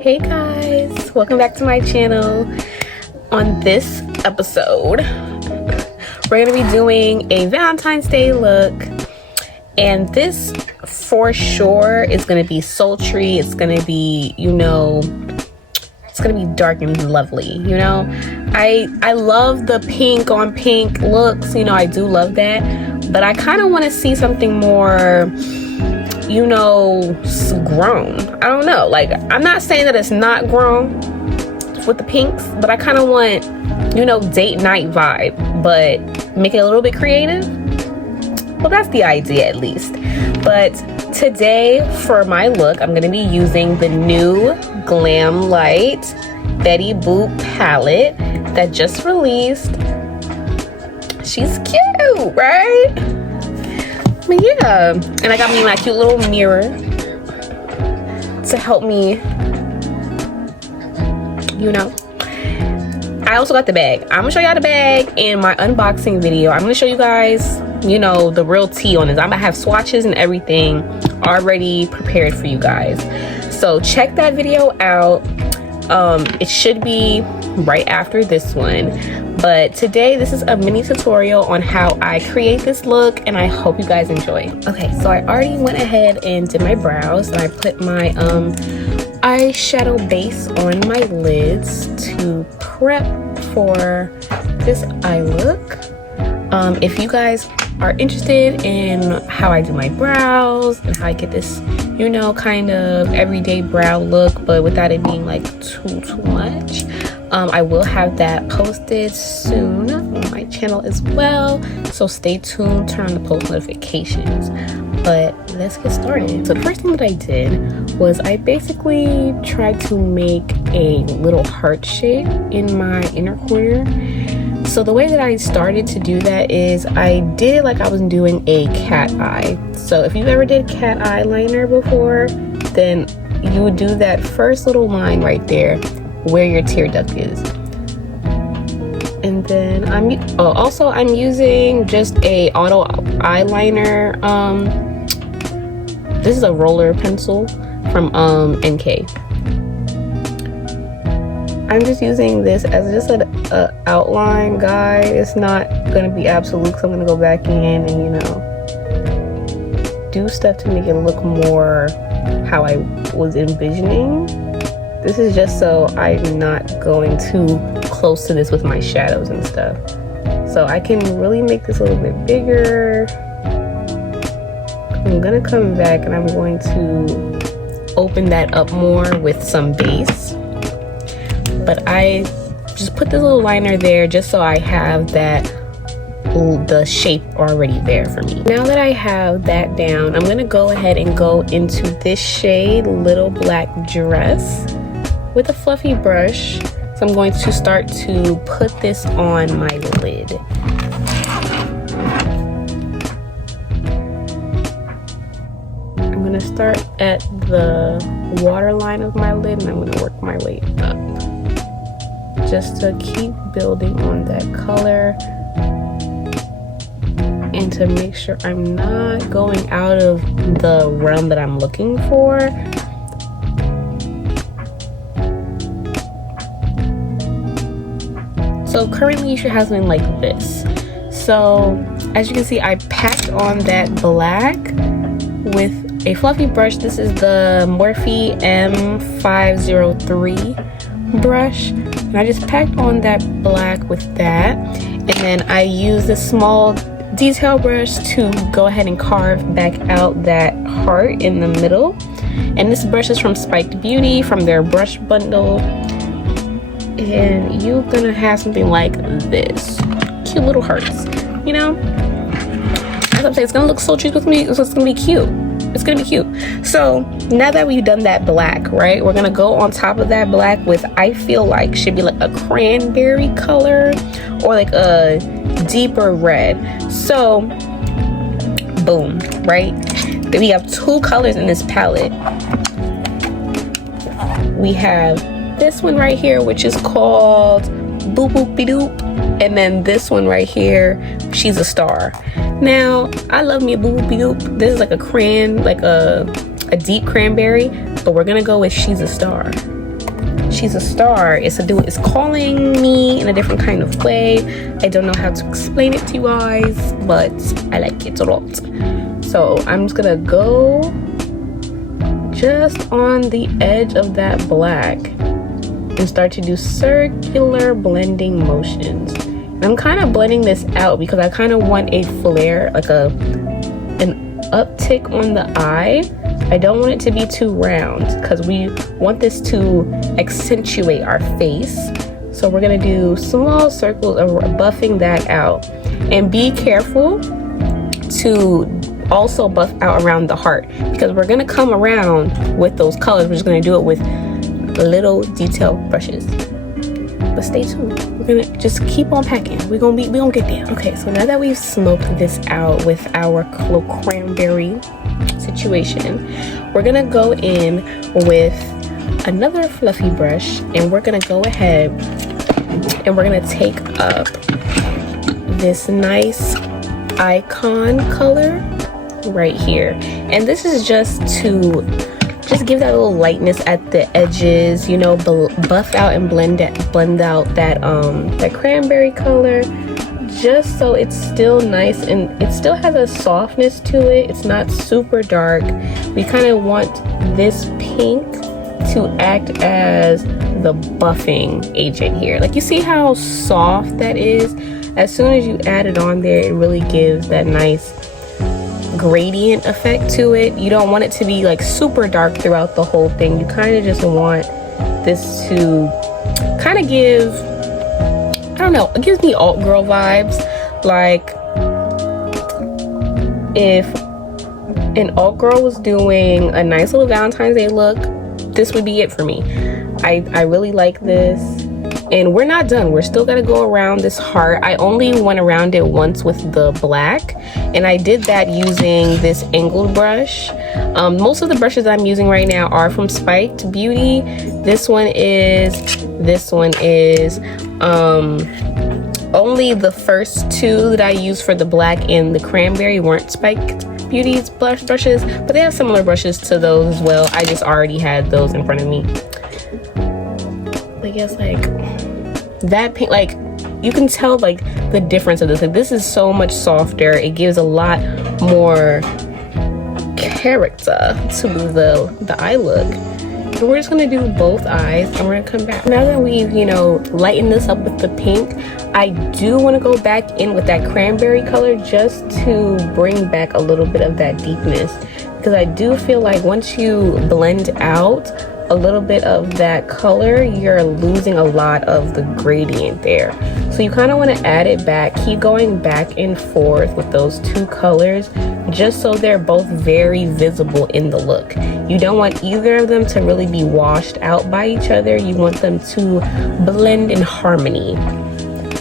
Hey guys, welcome back to my channel. On this episode, we're gonna be doing a Valentine's Day look, and this for sure is gonna be sultry. It's gonna be, it's gonna be dark and lovely. I love the pink on pink looks. I do love that, but I kind of want to see something more, grown. I don't know, like, I'm not saying that it's not grown with the pinks, but I kind of want, date night vibe, but make it a little bit creative. Well, that's the idea at least. But today for my look, I'm going to be using the new Glamlite Betty Boop palette that just released. She's cute, right? But yeah, and I got me my cute little mirror to help me, I also got the bag. I'm gonna show y'all the bag in my unboxing video. I'm gonna show you guys, the real tea on this. I'm gonna have swatches and everything already prepared for you guys. So check that video out. It should be right after this one. But today, this is a mini tutorial on how I create this look, and I hope you guys enjoy. Okay, so I already went ahead and did my brows, and I put my eyeshadow base on my lids to prep for this eye look. If you guys are interested in how I do my brows and how I get this, kind of everyday brow look, but without it being like too much, I will have that posted soon on my channel as well, so stay tuned, turn on the post notifications. But let's get started. So the first thing that I did was I basically tried to make a little heart shape in my inner corner. So the way that I started to do that is I did it like I was doing a cat eye. So if you've ever did cat eyeliner before, then you would do that first little line right there where your tear duct is. And then I'm using just a auto eyeliner. This is a roller pencil from NK. I'm just using this as just an outline guide. It's not gonna be absolute, so I'm gonna go back in and do stuff to make it look more how I was envisioning. This is just so I'm not going too close to this with my shadows and stuff. So I can really make this a little bit bigger. I'm gonna come back and I'm going to open that up more with some base. But I just put this little liner there just so I have the shape already there for me. Now that I have that down, I'm gonna go ahead and go into this shade, Little Black Dress, with a fluffy brush. So I'm going to start to put this on my lid. I'm gonna start at the waterline of my lid and I'm gonna work my way up, just to keep building on that color and to make sure I'm not going out of the realm that I'm looking for. So currently you should have something like this. So as you can see, I packed on that black with a fluffy brush. This is the Morphe M503 brush. And I just packed on that black with that. And then I used a small detail brush to go ahead and carve back out that heart in the middle. And this brush is from Spiked Beauty, from their brush bundle. And you're gonna have something like this. Cute little hearts, As I'm saying, it's gonna look sultry with me, so it's gonna be cute. It's gonna be cute. So now that we've done that black, right, we're gonna go on top of that black with, I feel like, should be like a cranberry color or like a deeper red. So boom, right? Then we have two colors in this palette. We have this one right here, which is called Boop Boopy Doop, and then this one right here, She's a Star. Now I love me a Boop Boopy Doop. This is like a deep cranberry, but we're gonna go with She's a Star. she's a star. It's calling me in a different kind of way. I don't know how to explain it to you guys, but I like it a lot. So I'm just gonna go just on the edge of that black and start to do circular blending motions. And I'm kind of blending this out because I kind of want a flare, like an uptick on the eye. I don't want it to be too round because we want this to accentuate our face. So we're gonna do small circles of buffing that out. And be careful to also buff out around the heart because we're gonna come around with those colors. We're just gonna do it with little detail brushes. But stay tuned. We're gonna just keep on packing. We gonna get there. Okay, so now that we've smoked this out with our little cranberry situation, we're gonna go in with another fluffy brush and we're gonna go ahead and we're gonna take up this nice icon color right here. And this is just to give that little lightness at the edges, you know, buff out and blend out that cranberry color, just so it's still nice and it still has a softness to it. It's not super dark. We kind of want this pink to act as the buffing agent here. Like, you see how soft that is? As soon as you add it on there, it really gives that nice gradient effect to it. You don't want it to be like super dark throughout the whole thing. You kind of just want this to kind of give, I don't know, it gives me alt girl vibes. Like if an alt girl was doing a nice little Valentine's Day look, this would be it for me. I really like this. And we're not done. We're still gonna go around this heart. I only went around it once with the black, and I did that using this angled brush. Most of the brushes I'm using right now are from Spiked Beauty. This one is only the first two that I used for the black and the cranberry weren't Spiked Beauty's blush brushes, but they have similar brushes to those as well. I just already had those in front of me. I guess like that pink, like you can tell like the difference of this. Like, this is so much softer. It gives a lot more character to the eye look. And we're just gonna do both eyes and we're gonna come back. Now that we've, you know, lightened this up with the pink, I do want to go back in with that cranberry color just to bring back a little bit of that deepness, because I do feel like once you blend out a little bit of that color, you're losing a lot of the gradient there. So you kind of want to add it back, keep going back and forth with those two colors, just so they're both very visible in the look. You don't want either of them to really be washed out by each other. You want them to blend in harmony.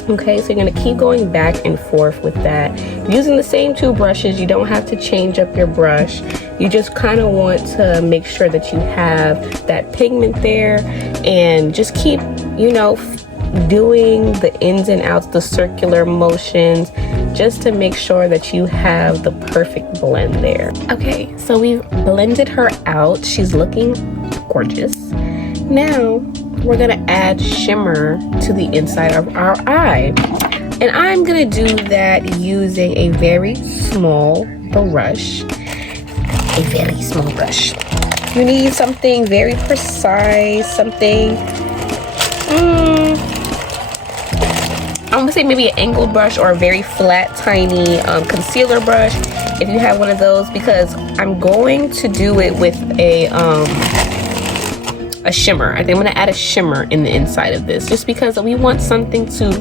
Okay, so you're gonna keep going back and forth with that. Using the same two brushes, you don't have to change up your brush. You just kind of want to make sure that you have that pigment there, and just keep, you know, doing the ins and outs, the circular motions, just to make sure that you have the perfect blend there. Okay, so we've blended her out. She's looking gorgeous. Now we're gonna add shimmer to the inside of our eye, and I'm gonna do that using a very small brush. A very small brush. You need something very precise, something I'm gonna say maybe an angled brush or a very flat, tiny concealer brush if you have one of those, because I'm going to do it with a shimmer. I think I'm gonna add a shimmer in the inside of this, just because we want something to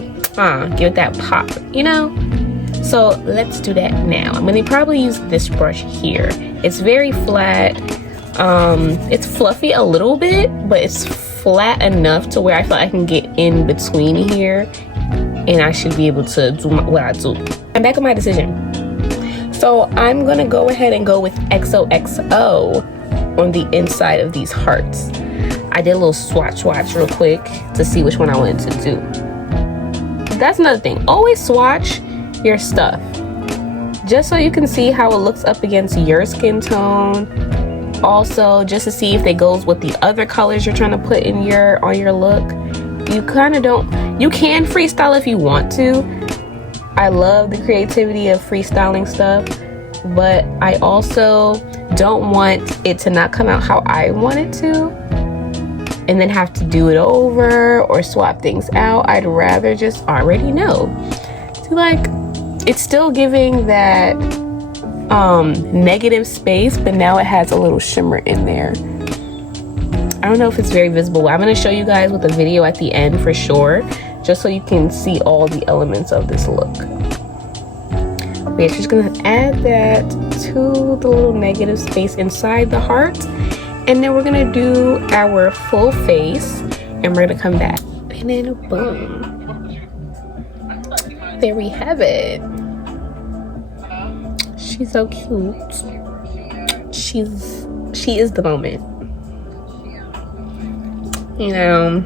give it that pop, you know? So let's do that now. I'm gonna probably use this brush here. It's very flat. It's fluffy a little bit, but it's flat enough to where I feel like I can get in between here, and I should be able to do what I do. I'm back on my decision. So I'm gonna go ahead and go with XOXO on the inside of these hearts. I did a little swatch real quick to see which one I wanted to do. That's another thing. Always swatch your stuff, just so you can see how it looks up against your skin tone Also, just to see if they goes with the other colors you're trying to put in your on your look. You kind of don't, you can freestyle if you want to. I love the creativity of freestyling stuff, but I also don't want it to not come out how I want it to and then have to do it over or swap things out. I'd rather just already know. So like, it's still giving that negative space, but now it has a little shimmer in there. I don't know if it's very visible. I'm going to show you guys with a video at the end for sure, just so you can see all the elements of this look. We're just going to add that to the little negative space inside the heart, and then we're going to do our full face, and we're going to come back, and then boom, there we have it. She's so cute. She is the moment. You know,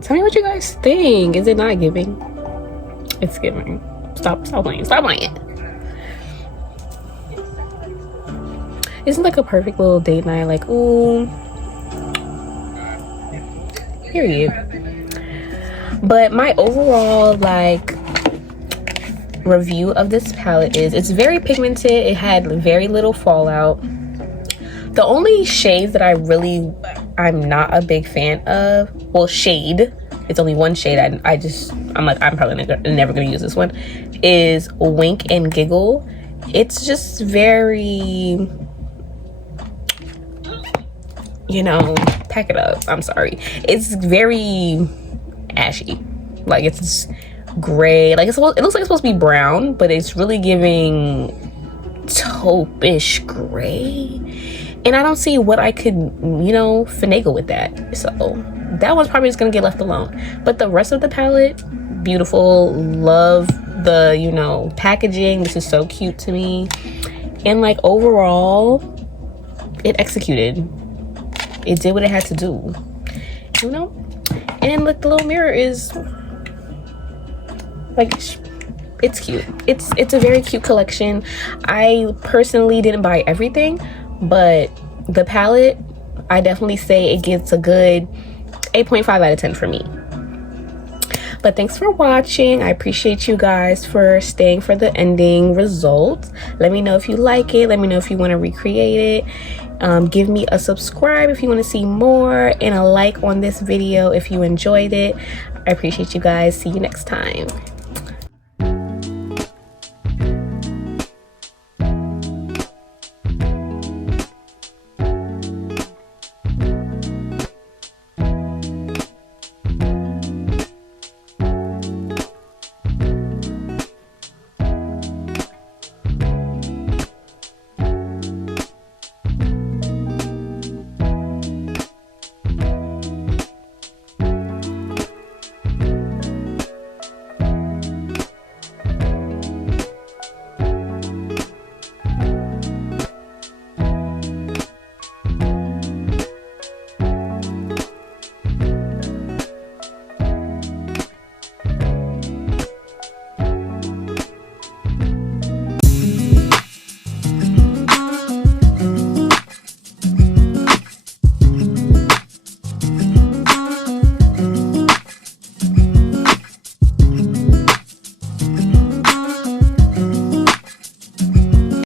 tell me what you guys think. Is it not giving? It's giving. Stop playing. Stop playing. Isn't like a perfect little date night? Like, ooh. Period. But my overall like review of this palette is it's very pigmented. It had very little fallout. The only shades that I'm not a big fan of, well, shade, it's only one shade I'm probably never gonna use this one, is Wink and Giggle. It's just very, you know, pack it up. I'm sorry. It's very ashy. Like, it's gray. Like, it looks like it's supposed to be brown, but it's really giving taupe-ish gray. And I don't see what I could, you know, finagle with that. So that one's probably just gonna get left alone. But the rest of the palette, beautiful. Love the, you know, packaging. This is so cute to me. And like overall, it executed. It did what it had to do, you know. And look, the little mirror is like, it's cute. It's a very cute collection. I personally didn't buy everything, but the palette, I definitely say it gets a good 8.5 out of 10 for me. But thanks for watching. I appreciate you guys for staying for the ending result. Let me know if you like it. Let me know if you want to recreate it. Give me a subscribe if you want to see more, and a like on this video if you enjoyed it. I appreciate you guys. See you next time.